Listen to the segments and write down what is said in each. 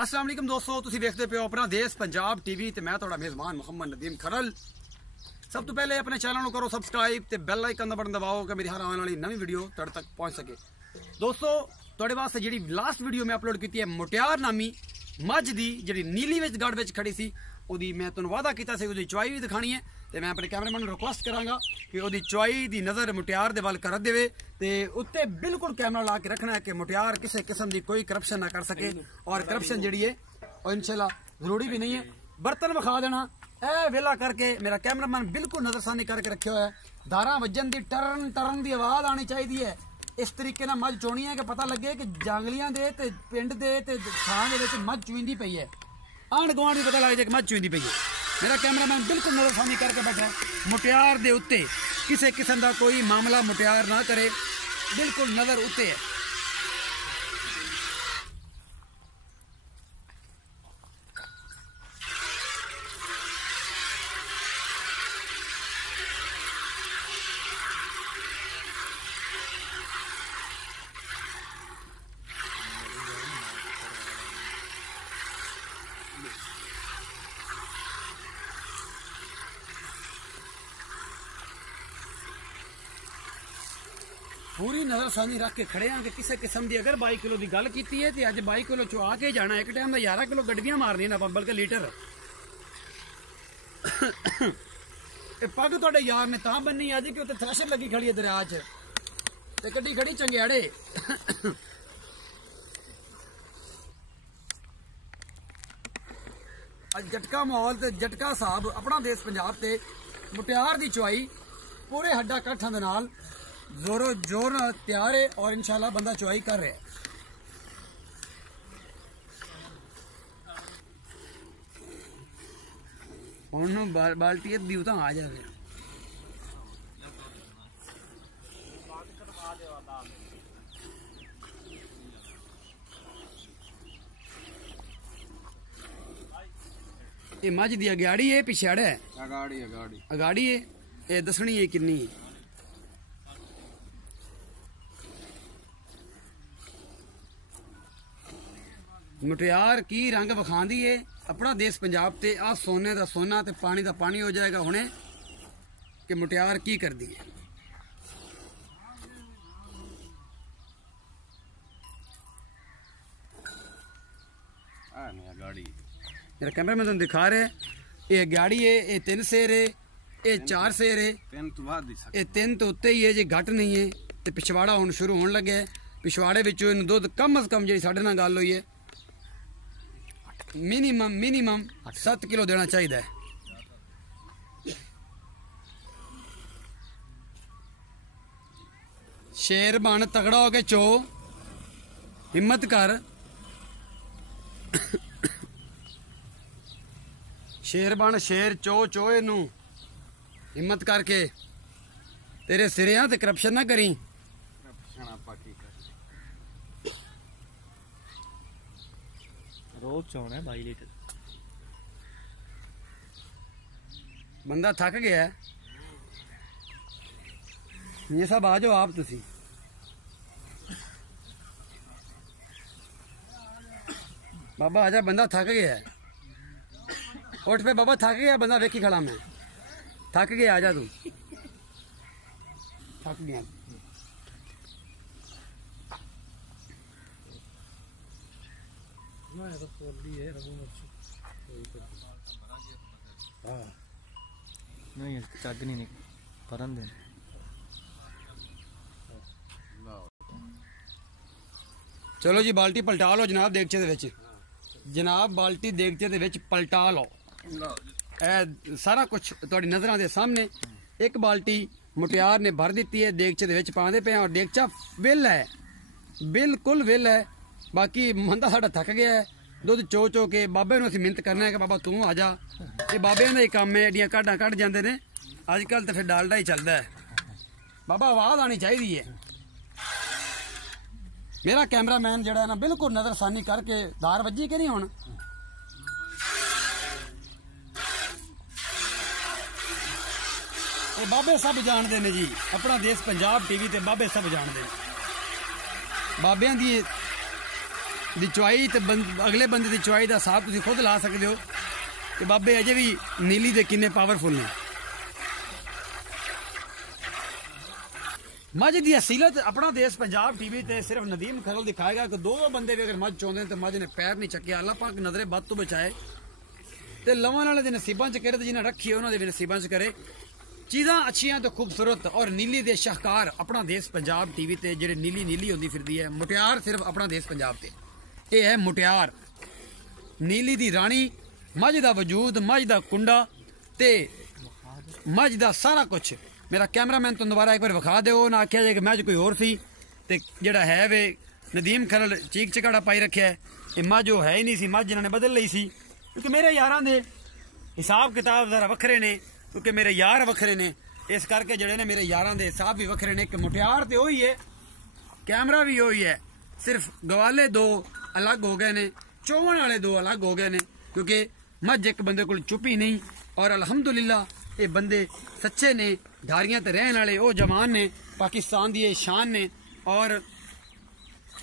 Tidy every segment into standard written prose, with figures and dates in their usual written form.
अस्सलाम वालेकुम दोस्तों, तुसी देखते पे हो अपना देश पंजाब टीवी ते मैं तुहाडा मेज़बान मुहम्मद नदीम खरल। सब तो पहले अपने चैनल को करो सब्सक्राइब ते बेल आइकन दा बटन दबाओ कि मेरी हर आने वाली नवी वीडियो तुहाडे तक पहुंच सके। दोस्तों तुहाडे वास्ते जिहड़ी लास्ट वीडियो मैं अपलोड की है मुटियार नामी मझ दी जिहड़ी नीली विच गढ़ विच खड़ी सी, ओदी मैं तुहानू वादा कीता सी ओदी चुआई भी दिखानी है। तो मैं अपने कैमरामैन नू रिक्वेस्ट करांगा कि ओदी चुआई दी नज़र मुटियार दे वल कर देवे ते उत्ते बिल्कुल कैमरा ला के रखना है कि मुटियार किसी किस्म की कोई करप्शन ना कर सके। और करप्शन जिहड़ी है और इंशाल्लाह जरूरी भी नहीं है। बर्तन विखा देना ए वेला करके मेरा कैमरामैन बिल्कुल नजरसानी करके रखे हुआ है। धारा वजन की टरन टरन की आवाज आनी चाहिए है। इस तरीके ना मझ चोनी है कि पता लगे कि जांगलियां दे ते पिंड दे ते थां दे विच मझ चुईंदी पई है। आंढ गुआंढ भी पता लग जाए कि मझ चुईंदी पई है। मेरा कैमरामैन बिल्कुल नजरसानी करके बैठा है। मुटियार दे उत्ते किसी किस्म का कोई मामला मुटियार ना करे, बिल्कुल नजर उत्ते है। पूरी नजरसानी रख के खड़े हैं कि किसी किस्म की अगर 22 किलो की गल की है तो अज 22 किलो चुआ के जाना। एक टाइम 11 किलो गड्डियां मारनियां ना बल्कि लीटर। पग थोड़े यार ने तां बन्नी अज कि उत्ते थ्रैशर लगी खड़ी है दरिया च ते गड्डी खड़ी चंगियाड़े। अज जटका माहौल ते जटका साहब अपना देश पंजाब ते मुटियार दी चुआई पूरे हड्डा काठा दे नाल जोरो जोर तैयार है और इंशाल्लाह बंदा चुआई कर रहा है। हुण बाल्टी अद्धी उतां आ जावे। ये मझ दी अगाड़ी है पिछाड़े है? अगाड़ी है। ये दसनी है किन्नी है? मुटियार की रंग विखांदी है अपना देश पंजाब ते आ सोने का सोना ते पानी का पानी हो जाएगा हुणे कि मुटियार की कर दी है। मेरा कैमरा में तुम दिखा रहे ये गाड़ी है, ये 3 शेर है, ये 4 शेर है, ये 3 तो उत्ते ही है जी, घट नहीं है। ते पिछवाड़ा हुण शुरू होने लगे। पिछवाड़े विचों इन्हूं दुध कम अज कम जी साढ़े नाल गल हुई है मिनीमम 7 किलो देना चाहिए। शेर बन तगड़ा हो के चो, हिम्मत कर। शेर बन शेर चो चो इनू हिम्मत करके। तेरे सिरे ते करप्शन ना करी। रोज चौन है 22 लीटर। बंदा थक गया है। ये सब आ जाओ आप तुसी। बाबा आजा, बंदा थक गया है। उठ पे बाबा, थक गया बंदा, वेखी खड़ा मैं। थक गया, आजा तू। थक गया। नहीं चग नहीं परन दे। चलो जी बाल्टी पलटा लो जनाब देगचे दे विच। जनाब बाल्टी देगचे दे विच पलटा लो। ए सारा कुछ तुहाडी नज़रां दे सामने। एक बाल्टी मुटियार ने भर दी है, देगचे दे विच पांदे पे और देगचा विल है, बिल्कुल विल है। बाकी बंदा साडा थक गया है। दुध चो चो के बाबे नूं असीं मिन्नत करना है कि बाबा तू आ जा। ये बाबियां दा ही काम है, एडियां काढां कढ जांदे ने। अजकल तो फिर डालडा ही चलदा है। बाबा आवाज आनी चाहिए है। मेरा कैमरामैन जड़ा है ना बिल्कुल नजरसानी करके धार वजी के नहीं हुण। बाबे सब जानते हैं जी, अपना देश पंजाब टीवी ते बाबे सब जानते हैं। बाबियां दी ਦੀ ਚੁਆਈ ਤੇ ਅਗਲੇ ਬੰਦੇ ਦੀ ਚੁਆਈ ਦਾ ਹਿਸਾਬ ਤੁਸੀਂ ਖੁਦ ਲਾ ਸਕਦੇ ਹੋ ਕਿ ਬਾਬੇ ਅਜੇ ਵੀ ਨੀਲੀ ਦੇ ਕਿੰਨੇ ਪਾਵਰਫੁਲ ਨੇ। ਮੱਝ ਦੀ ਅਸੀਲਤ ਆਪਣਾ ਦੇਸ਼ ਪੰਜਾਬ ਟੀਵੀ ਤੇ ਸਿਰਫ ਨਦੀਮ ਖਰਲ ਦਿਖਾਏਗਾ ਕਿ ਦੋ ਬੰਦੇ ਵੀ ਅਗਰ ਮੱਝ ਚਾਹੁੰਦੇ ਨੇ ਤੇ ਮੱਝ ਨੇ ਪੈਰ ਨਹੀਂ ਚੱਕਿਆ। ਅੱਲਾਹ ਪਾਕ ਨਜ਼ਰੇ ਬੱਦ ਤੋਂ ਬਚਾਏ ਤੇ ਲਵਾਂ ਵਾਲੇ ਦੇ ਨਸੀਬਾਂ 'ਚ ਕਰੇ ਤੇ ਜਿਹਨਾਂ ਰੱਖੀ ਉਹਨਾਂ ਦੇ ਵੀ ਨਸੀਬਾਂ 'ਚ ਕਰੇ। ਚੀਜ਼ਾਂ ਅੱਛੀਆਂ ਤੇ ਖੂਬਸੂਰਤ ਔਰ ਨੀਲੀ ਦੇ ਸ਼ਾਹਕਾਰ ਆਪਣਾ ਦੇਸ਼ ਪੰਜਾਬ ਟੀਵੀ ਤੇ ਜਿਹੜੇ ਨੀਲੀ ਹੁੰਦੀ ਫਿਰਦੀ ਹੈ। ਮੁਟਿਆਰ ਸਿਰਫ ਆਪਣਾ ਦੇਸ਼ ਪੰਜਾਬ ਤੇ ਇਹ ਹੈ ਮੁਟਿਆਰ, ਨੀਲੀ ਦੀ ਰਾਣੀ, ਮੱਝ ਦਾ ਵਜੂਦ, ਮੱਝ ਦਾ ਕੁੰਡਾ ਤੇ ਮੱਝ ਦਾ ਸਾਰਾ ਕੁਝ। ਮੇਰਾ ਕੈਮਰਾਮੈਨ ਤੋਂ ਦੁਬਾਰਾ ਇੱਕ ਵਾਰ ਵਿਖਾ ਦਿਓ। ਨਾ ਆਖਿਆ ਜੇ ਕਿ ਮੱਝ ਕੋਈ ਹੋਰ ਸੀ ਤੇ ਜਿਹੜਾ ਹੈ ਵੇ ਨਦੀਮ ਖਰਲ ਚੀਕ ਚਿਕਾੜਾ ਪਾਈ ਰੱਖਿਆ। ਇਹ ਮੱਝ ਉਹ ਹੈ ਹੀ ਨਹੀਂ ਸੀ, ਮੱਝ ਇਹਨਾਂ ਨੇ ਬਦਲ ਲਈ ਸੀ। ਕਿਉਂਕਿ ਮੇਰੇ ਯਾਰਾਂ ਦੇ ਹਿਸਾਬ ਕਿਤਾਬ ਜ਼ਰਾ ਵੱਖਰੇ ਨੇ, ਕਿਉਂਕਿ ਮੇਰੇ ਯਾਰ ਵੱਖਰੇ ਨੇ, ਇਸ ਕਰਕੇ ਜਿਹੜੇ ਨੇ ਮੇਰੇ ਯਾਰਾਂ ਦੇ ਹਿਸਾਬ ਵੀ ਵੱਖਰੇ ਨੇ। ਕਿ ਮੁਟਿਆਰ ਤੇ ਉਹੀ ਹੈ, ਕੈਮਰਾ ਵੀ ਉਹੀ ਹੈ, ਸਿਰਫ ਗਵਾਲੇ ਦੋ ਅਲੱਗ ਹੋ ਗਏ ਨੇ, ਚੋਵਣ ਵਾਲੇ ਦੋ ਅਲੱਗ ਹੋ ਗਏ ਨੇ। ਕਿਉਂਕਿ ਮੱਝ ਇੱਕ ਬੰਦੇ ਕੋਲ ਚੁੱਪੀ ਨਹੀਂ ਔਰ ਅਲਹਮਦੁਲਿਲਾ ਇਹ ਬੰਦੇ ਸੱਚੇ ਨੇ, ਧਾਰੀਆਂ ਤੇ ਰਹਿਣ ਵਾਲੇ ਉਹ ਜਵਾਨ ਨੇ, ਪਾਕਿਸਤਾਨ ਦੀ ਇਹ ਸ਼ਾਨ ਨੇ। ਔਰ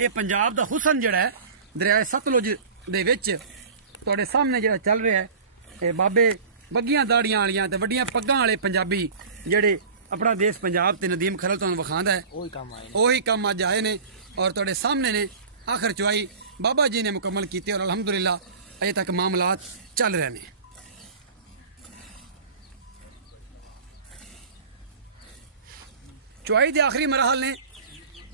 ਇਹ ਪੰਜਾਬ ਦਾ ਹੁਸਨ ਜਿਹੜਾ ਹੈ ਦਰਿਆ ਸਤਲੁਜ ਦੇ ਵਿੱਚ ਤੁਹਾਡੇ ਸਾਹਮਣੇ ਜਿਹੜਾ ਚੱਲ ਰਿਹਾ ਹੈ, ਇਹ ਬਾਬੇ ਬੱਗੀਆਂ ਦਾੜੀਆਂ ਵਾਲੀਆਂ ਤੇ ਵੱਡੀਆਂ ਪੱਗਾਂ ਵਾਲੇ ਪੰਜਾਬੀ ਜਿਹੜੇ ਆਪਣਾ ਦੇਸ਼ ਪੰਜਾਬ ਤੇ ਨਦੀਮ ਖਰਲ ਤੁਹਾਨੂੰ ਵਿਖਾਉਂਦਾ ਹੈ, ਉਹੀ ਕੰਮ ਅੱਜ ਆਏ ਨੇ ਔਰ ਤੁਹਾਡੇ ਸਾਹਮਣੇ ਨੇ। ਆਖਰ ਚੁਆਈ ਬਾਬਾ ਜੀ ਨੇ ਮੁਕੰਮਲ ਕੀਤੀ ਔਰ ਅਲਹਮਦੁਲਿਲਾ ਅਜੇ ਤੱਕ ਮਾਮਲਾਤ ਚੱਲ ਰਹੇ ਨੇ। ਚੁਆਈ ਦੇ ਆਖਰੀ ਮਰਹਲ ਨੇ,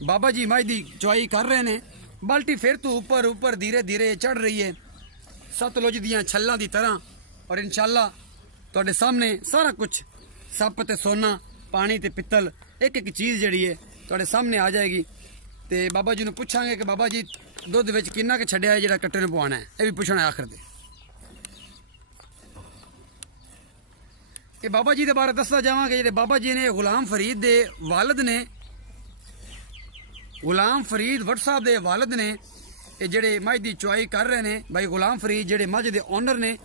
ਬਾਬਾ ਜੀ ਮੱਝ ਦੀ ਚੁਆਈ ਕਰ ਰਹੇ ਨੇ। ਬਾਲਟੀ ਫਿਰ ਤੋਂ ਉੱਪਰ ਧੀਰੇ ਧੀਰੇ ਚੜ ਰਹੀ ਹੈ ਸਤਲੁਜ ਦੀਆਂ ਛੱਲਾਂ ਦੀ ਤਰ੍ਹਾਂ। ਔਰ ਇਨਸ਼ਾਅੱਲਾ ਤੁਹਾਡੇ ਸਾਹਮਣੇ ਸਾਰਾ ਕੁਝ ਸੱਪ ਤੇ ਸੋਨਾ, ਪਾਣੀ ਤੇ ਪਿੱਤਲ, ਇੱਕ ਇੱਕ ਚੀਜ਼ ਜਿਹੜੀ ਹੈ ਤੁਹਾਡੇ ਸਾਹਮਣੇ ਆ ਜਾਏਗੀ। ਤੇ ਬਾਬਾ ਜੀ ਨੂੰ ਪੁੱਛਾਂਗੇ ਕਿ ਬਾਬਾ ਜੀ ਦੁੱਧ ਵਿੱਚ ਕਿੰਨਾ ਕੁ ਛੱਡਿਆ ਹੈ ਜਿਹੜਾ ਕੱਟੇ ਨੂੰ ਪਵਾਉਣਾ ਹੈ, ਇਹ ਵੀ ਪੁੱਛਣਾ ਆਖਰ ਦੇ। ਇਹ ਬਾਬਾ ਜੀ ਦੇ ਬਾਰੇ ਦੱਸਦਾ ਜਾਵਾਂਗੇ। ਜਿਹੜੇ ਬਾਬਾ ਜੀ ਨੇ ਗੁਲਾਮ ਫਰੀਦ ਦੇ ਵਾਲਿਦ ਨੇ, ਗੁਲਾਮ ਫਰੀਦ ਭੱਟ ਸਾਹਿਬ ਦੇ ਵਾਲਿਦ ਨੇ। ਇਹ ਜਿਹੜੇ ਮੱਝ ਦੀ ਚੁਆਈ ਕਰ ਰਹੇ ਨੇ ਭਾਈ ਗੁਲਾਮ ਫਰੀਦ ਜਿਹੜੇ ਮੱਝ ਦੇ ਓਨਰ ਨੇ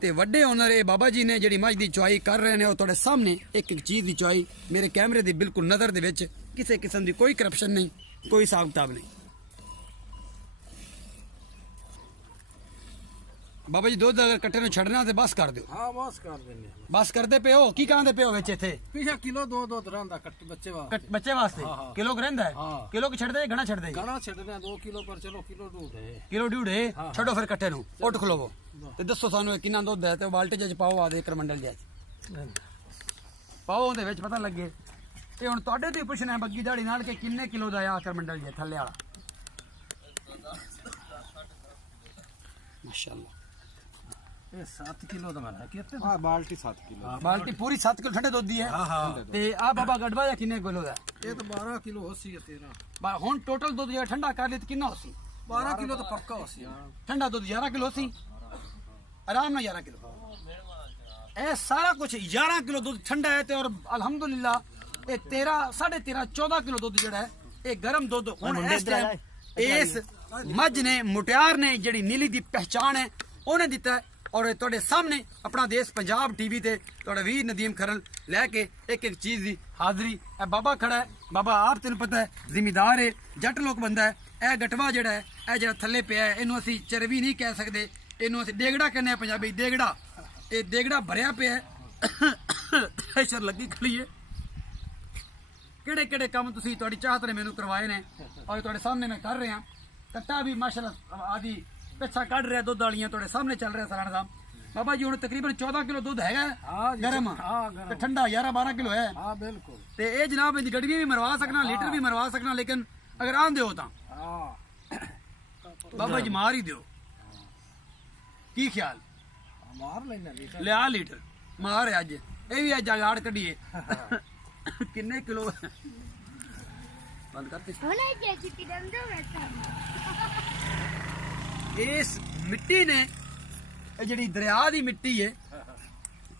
ਤੇ ਵੱਡੇ ਓਨਰ ਇਹ ਬਾਬਾ ਜੀ ਨੇ ਜਿਹੜੀ ਮੱਝ ਦੀ ਚੁਆਈ ਕਰ ਰਹੇ ਨੇ। ਉਹ ਤੁਹਾਡੇ ਸਾਹਮਣੇ ਇੱਕ ਇੱਕ ਚੀਜ਼ ਦੀ ਚੁਆਈ ਮੇਰੇ ਕੈਮਰੇ ਦੀ ਬਿਲਕੁਲ ਨਜ਼ਰ ਦੇ ਵਿੱਚ, ਕਿਸੇ ਕਿਸਮ ਦੀ ਕੋਈ ਕਰਪਸ਼ਨ ਨਹੀਂ, ਕੋਈ ਹਿਸਾਬ ਕਿਤਾਬ ਨਹੀਂ। ਬਾਬਾ ਜੀ ਦੁੱਧ ਅਗਰ ਕੱਟੇ ਨੂੰ ਛੱਡਣਾ ਤੇ ਬਸ ਕਰ ਦਿਓ। ਹਾਂ ਬਸ ਕਰ ਦਿੰਦੇ ਆ। ਬਸ ਕਰਦੇ ਪਿਓ ਕੀ ਕਹਿੰਦੇ ਪਿਓ ਵਿੱਚ ਇੱਥੇ ਪਿਛਾ ਕਿਲੋ ਦੋ ਦੁੱਧ ਰਹਿੰਦਾ ਕੱਟ ਬੱਚੇ ਵਾਸਤੇ। ਬੱਚੇ ਵਾਸਤੇ ਕਿਲੋ ਰਹਿੰਦਾ ਹੈ? ਹਾਂ। ਕਿਲੋ ਕਿ ਛੱਡਦੇ ਗਣਾ ਛੱਡਦੇ? ਗਣਾ ਛੱਡਦੇ ਆ 2 ਕਿਲੋ ਪਰ ਚਲੋ ਕਿਲੋ ਦੁੱਧ ਹੈ। ਕਿਲੋ ਡੂਢੇ ਛੱਡੋ ਫਿਰ ਕੱਟੇ ਨੂੰ, ਉੱਠ ਖਲੋਵੋ ਤੇ ਦੱਸੋ ਸਾਨੂੰ ਇਹ ਕਿੰਨਾ ਦੁੱਧ ਹੈ ਤੇ ਉਹ ਬਾਲਟੇ ਚ ਪਾਓ ਆਦੇ ਏਕੜ ਮੰਡਲ ਚ ਪਾਓ, ਉਹਦੇ ਵਿੱਚ ਪਤਾ ਲੱਗੇ। ਤੇ ਹੁਣ ਤੁਹਾਡੇ ਤੋਂ ਹੀ ਪੁੱਛਣਾ ਬੱਗੀ ਦਾੜੀ ਨਾਲ ਕਿ ਕਿੰਨੇ ਕਿਲੋ ਦਾ ਆ ਏਕੜ ਮੰਡਲ ਜੇ ਥੱਲੇ ਵਾਲਾ? ਮਾਸ਼ਾਅੱਲਾ ਇਹ 7 ਕਿਲੋ ਦਾ ਹੈ ਕਿਤੇ? ਹਾਂ ਬਾਲਟੀ 7 ਕਿਲੋ। ਬਾਲਟੀ ਪੂਰੀ 7 ਕਿਲੋ ਠੰਡੇ ਦੁੱਧ ਦੀ ਹੈ। ਤੇ ਆ ਬਾਬਾ ਗੜਵਾ ਜਾਂ ਕਿੰਨੇ ਕਿਲੋ ਦਾ? ਇਹ ਤਾਂ 12 ਕਿਲੋ ਹੋਸੀ ਹੈ 13। ਹੁਣ ਟੋਟਲ ਦੁੱਧ ਜਿਹੜਾ ਠੰਡਾ ਕਰ ਲਈ ਤੇ ਕਿੰਨਾ ਹੋਸੀ? 12 ਕਿਲੋ ਤਾਂ ਪੱਕਾ ਹੋਸੀ। ਠੰਡਾ ਦੁੱਧ 11 ਕਿਲੋ ਸੀ ਆਰਾਮ ਨਾਲ। 11 ਕਿਲੋ ਇਹ ਸਾਰਾ ਕੁਝ 11 ਕਿਲੋ ਦੁੱਧ ਠੰਡਾ ਹੈ। ਤੇ ਔਰ ਅਲਹਮਦੁਲਿਲਾ ਇਹ 13 13.5 14 ਕਿਲੋ ਦੁੱਧ ਜਿਹੜਾ ਹੈ ਇਹ ਗਰਮ ਦੁੱਧ ਹੁਣ ਇਸ ਟਾਈਮ ਇਸ ਮੱਝ ਨੇ, ਮੁਟਿਆਰ ਨੇ, ਜਿਹੜੀ ਨੀਲੀ ਦੀ ਪਹਿਚਾਣ ਹੈ ਉਹਨੇ ਦਿੱਤਾ ਹੈ। ਔਰ ਤੁਹਾਡੇ ਸਾਹਮਣੇ ਆਪਣਾ ਦੇਸ਼ ਪੰਜਾਬ ਟੀਵੀ ਤੇ ਤੁਹਾਡਾ ਵੀਰ ਨਦੀਮ ਖਰਲ ਲੈ ਕੇ ਇੱਕ ਇੱਕ ਚੀਜ਼ ਦੀ ਹਾਜ਼ਰੀ। ਇਹ ਬਾਬਾ ਖੜਾ ਹੈ, ਬਾਬਾ ਆਪ ਤੈਨੂੰ ਪਤਾ ਹੈ ਜ਼ਿਮੀਦਾਰ ਹੈ, ਜੱਟ ਲੋਕ ਬੰਦਾ ਹੈ। ਇਹ ਗਟਵਾ ਜਿਹੜਾ ਹੈ, ਇਹ ਜਿਹੜਾ ਥੱਲੇ ਪਿਆ ਹੈ, ਇਹਨੂੰ ਅਸੀਂ ਚਰਬੀ ਨਹੀਂ ਕਹਿ ਸਕਦੇ, ਇਹਨੂੰ ਅਸੀਂ ਡੇਗੜਾ ਕਹਿੰਦੇ ਆ ਪੰਜਾਬੀ, ਡੇਗੜਾ। ਇਹ ਡੇਗੜਾ ਭਰਿਆ ਪਿਆ ਹੈ, ਪ੍ਰੈਸ਼ਰ ਲੱਗੀ ਖੜੀ ਹੈ। ਕਿਹੜੇ ਕਿਹੜੇ ਕੰਮ ਤੁਸੀਂ ਤੁਹਾਡੀ ਚਾਹਤ ਨੇ ਮੈਨੂੰ ਕਰਵਾਏ ਨੇ ਔਰ ਤੁਹਾਡੇ ਸਾਹਮਣੇ ਮੈਂ ਕਰ ਰਿਹਾ। ਕੱਟਾ ਵੀ ਮਾਸ਼ਾਅੱਲਾ ਆਦੀ ਪਿੱਛਾ ਕੱਢ ਰਿਹਾ, ਦੁੱਧ ਵਾਲੀਆਂ ਤੁਹਾਡੇ ਸਾਹਮਣੇ ਚੱਲ ਰਿਹਾ ਸਾਰਾ ਦਾ। ਬਾਬਾ ਜੀ ਹੁਣ ਤਕਰੀਬਨ 14 ਕਿਲੋ ਦੁੱਧ ਹੈਗਾ ਗਰਮ ਤੇ ਠੰਡਾ 11-12 ਕਿਲੋ ਹੈ। ਹਾਂ ਬਿਲਕੁਲ। ਤੇ ਇਹ ਜਨਾਬ ਇਹਦੀ ਗੜਵੀ ਵੀ ਮਰਵਾ ਸਕਣਾ, ਲੀਟਰ ਵੀ ਮਰਵਾ ਸਕਣਾ, ਲੇਕਿਨ ਅਗਰ ਆਂਦੇ ਹੋ ਤਾਂ ਬਾਬਾ ਜੀ ਮਾਰ ਹੀ ਦਿਓ। ਕੀ ਖਿਆਲ? ਮਾਰ ਲੈਣਾ ਲੀਟਰ, ਲਿਆ ਲੀਟਰ ਮਾਰ ਅੱਜ। ਇਹ ਵੀ ਅੱਜ ਆੜ ਕੱਢੀਏ ਕਿੰਨੇ ਕਿਲੋ ਬੰਦ ਕਰਤੇ। ਇਸ ਮਿੱਟੀ ਨੇ, ਇਹ ਜਿਹੜੀ ਦਰਿਆ ਦੀ ਮਿੱਟੀ ਹੈ,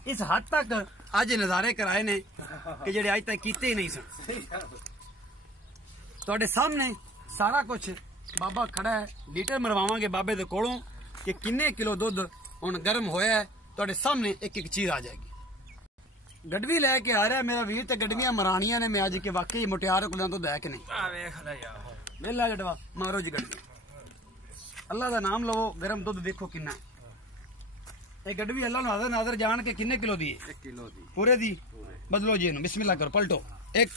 ਇਸ ਹੱਦ ਤੱਕ ਅੱਜ ਨਜ਼ਾਰੇ ਕਰਾਏ ਨੇ ਕਿ ਜਿਹੜੇ ਅੱਜ ਤੱਕ ਕੀਤੇ ਹੀ ਨਹੀਂ ਸਨ। ਤੁਹਾਡੇ ਸਾਹਮਣੇ ਸਾਰਾ ਕੁਝ ਬਾਬਾ ਖੜਾ ਹੈ। ਲੀਟਰ ਮਰਵਾਵਾਂਗੇ ਬਾਬੇ ਦੇ ਕੋਲੋਂ ਕਿ ਕਿੰਨੇ ਕਿਲੋ ਦੁੱਧ ਹੁਣ ਗਰਮ ਹੋਇਆ ਹੈ। ਤੁਹਾਡੇ ਸਾਹਮਣੇ ਇੱਕ ਇੱਕ ਚੀਜ਼ ਆ ਜਾਏਗੀ। ਗੜਵੀ ਲੈ ਕੇ ਆ ਰਿਹਾ ਮੇਰਾ ਵੀਰ, ਤੇ ਗੜਵੀਆਂ ਮਰਾਣੀਆਂ ਨੇ ਮੈਂ ਅੱਜ ਕਿ ਵਾਕਈ ਮੁਟਿਆਰ ਕੋਲਾਂ ਤੋਂ ਲੈ ਕੇ ਨਹੀਂ। ਆ ਵੇਖ ਲੈ ਯਾਰ ਮੇਲਾ ਗੜਵਾ ਮਾਰੋ ਜੀ ਗੜਵੀ। अल्लाह का नाम लवो गर्म दुध देखो किन्ना है गड्डी भी अल्लाह नाजर नाजर जान के किन्ने किलो दी 1 किलो दी पूरे दी बदलो जी इन्हू बिस्मिल्लाह करो पलटो एक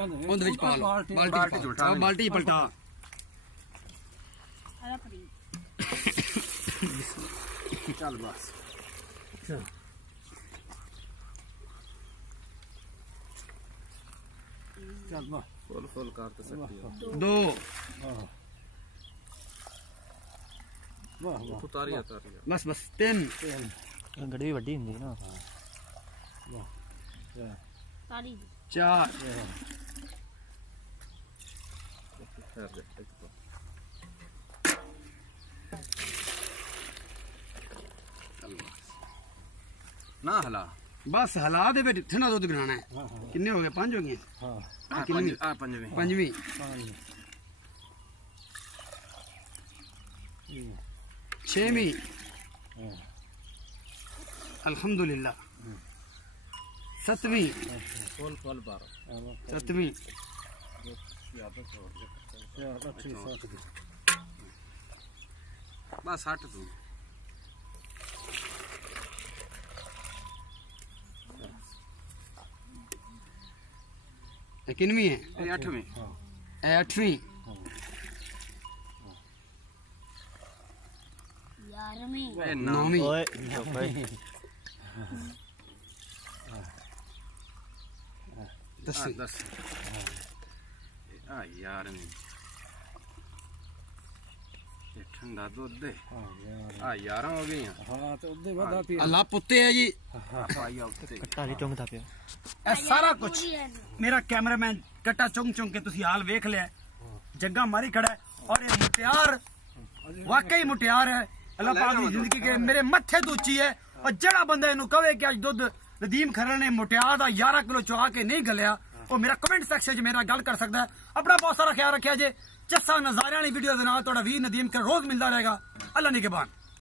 ਉਹਦੇ ਵਿੱਚ ਪਾ ਲਓ ਬਾਲਟੀ ਪਲਟਾ चल बस चल बस फुल कर तो सकती है 2 वाह उतारिया बस बस 3 गड्डी भी वड्डी हुंदी ना वाह 4 ना हला बस हला दे बेटे ठंडा दूध बनाना है कितने हो गए 5 हो गए हां कितनी पंजवी छेवीं अल्हम्दुलिल्लाह सतवीं फुल बार सतवीं बस 60 तू कितनी है 8वीं 8वीं 9वीं ओए भाई 10 यार ये ठंडा दूध दे यार हो गई हां तो उदे वदा पी अल्लाह पुत्ते है जी पाई उत्ते कट्टा नहीं टोंगदा पिया ਇਹ ਸਾਰਾ ਕੁਝ ਮੇਰਾ ਕੈਮਰਾਮੈਨ ਕੱਟਾ ਚੁੰਗ ਚੁੰਗ ਕੇ ਤੁਸੀਂ ਹਾਲ ਵੇਖ ਲਿਆ ਜੱਗਾ ਮਾਰੀ ਖੜਾ ਹੈ ਔਰ ਇਹ ਮੁਟਿਆਰ ਵਾਕਈ ਮੁਟਿਆਰ ਹੈ ਅੱਲਾਹ ਪਾਕ ਦੀ ਜ਼ਿੰਦਗੀ ਕੇ ਮੇਰੇ ਮੱਥੇ ਤੋਂ ਉੱਚੀ ਹੈ ਔਰ ਜਿਹੜਾ ਬੰਦਾ ਇਹਨੂੰ ਕਹੇ ਕਿ ਅੱਜ ਦੁੱਧ ਨਦੀਮ ਖਰਲ ਨੇ ਮੁਟਿਆਰ ਦਾ 11 ਕਿਲੋ ਚੁਆ ਕੇ ਨਹੀਂ ਗਲਿਆ ਉਹ ਮੇਰਾ ਕਮੈਂਟ ਸੈਕਸ਼ਨ 'ਚ ਮੇਰਾ ਗੱਲ ਕਰ ਸਕਦਾ ਹੈ ਆਪਣਾ ਬਹੁਤ ਸਾਰਾ ਖਿਆਲ ਰੱਖਿਆ ਜੇ ਚੱਸਾ ਨਜ਼ਾਰਿਆਂ ਵਾਲੀ ਵੀਡੀਓ ਦੇ ਨਾਲ ਤੁਹਾਡਾ ਵੀਰ ਨਦੀਮ ਕਰ ਰੋਜ਼ ਮਿਲਦਾ ਰਹੇਗਾ ਅੱਲਾਹ ਨਿਗਹਿਬਾਨ